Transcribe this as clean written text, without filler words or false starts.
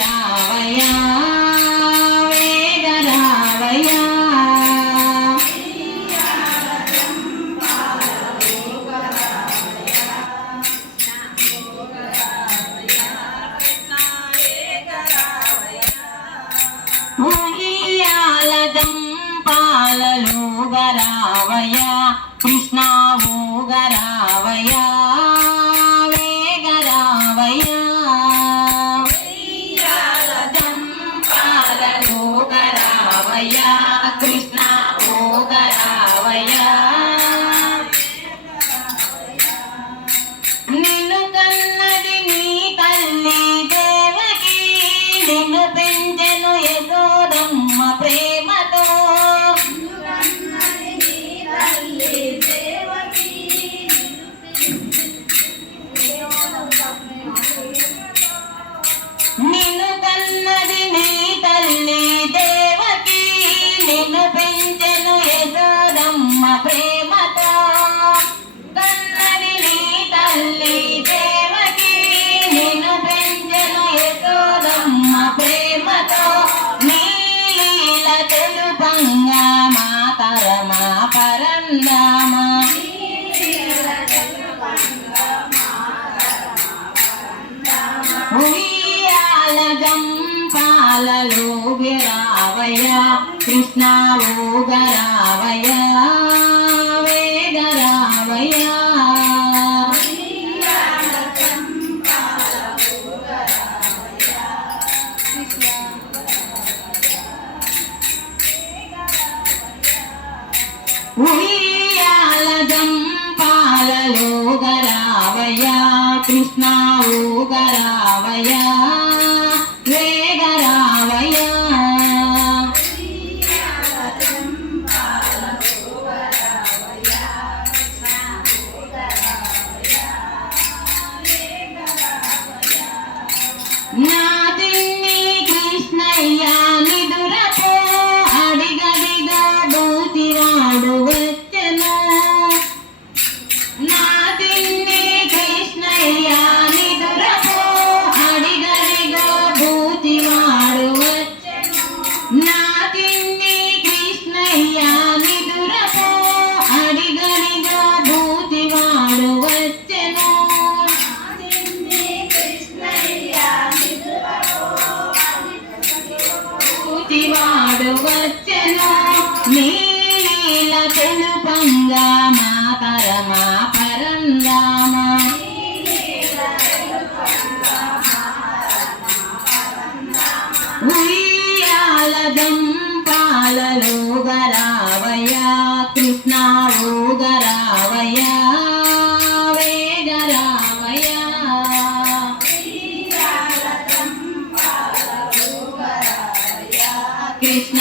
రావయ్యా వేగ రావయ్యా ఉయ్యాలదం పాలలు గరావయ్యా కృష్ణ ఊగరావయ్యా వేగ రావయ్యా ఉయ్యాలదం పాలలు గరావయ్యా కృష్ణ ఊగరావయ్యా నిన్ను కన్నది నీ తల్లి దేవకి నిన్ను పెంచెను యశోదమ్మ ప్రేమతో నిన్ను కన్నది నీ తల్లి దేవకి నిన్ను పెంచెను యశోదమ్మ ప్రేమతో కన్నది నీ తల్లి దేవకి నిన్ను పెంచెను యశోదమ్మ ప్రేమతో నీ లీల తెలుపంగా మాతరమా పరందామా ఉయ్యాలదం పాలలు రావయ్యా కృష్ణ ఊగరావయ్యా వేగ రావయ్యా ఉయ్యాలదం పాలలు గరావయ్యా కృష్ణ ఊగరావయ్యా వేగ రావయ్యా నా తిన్ని కృష్ణయ్య నిదురపో అడిగడిగా దూతివాడు వచ్చెను నా తిన్ని కృష్ణయ్య నిదురపో అడిగడిగా దూతివాడు వచ్చెను నా తిన్ని కృష్ణయ్య నిదురపో అడిగడిగా దూతివాడు వచ్చెను వాడు వచ్చెను నీల తెలుపంగా మాతరమా పరందామా ఉయ్యాలదం పాలలు గరావయ్యా కృష్ణ ఊగరావయ్యా వేగ రావయ్యా కృష్ణ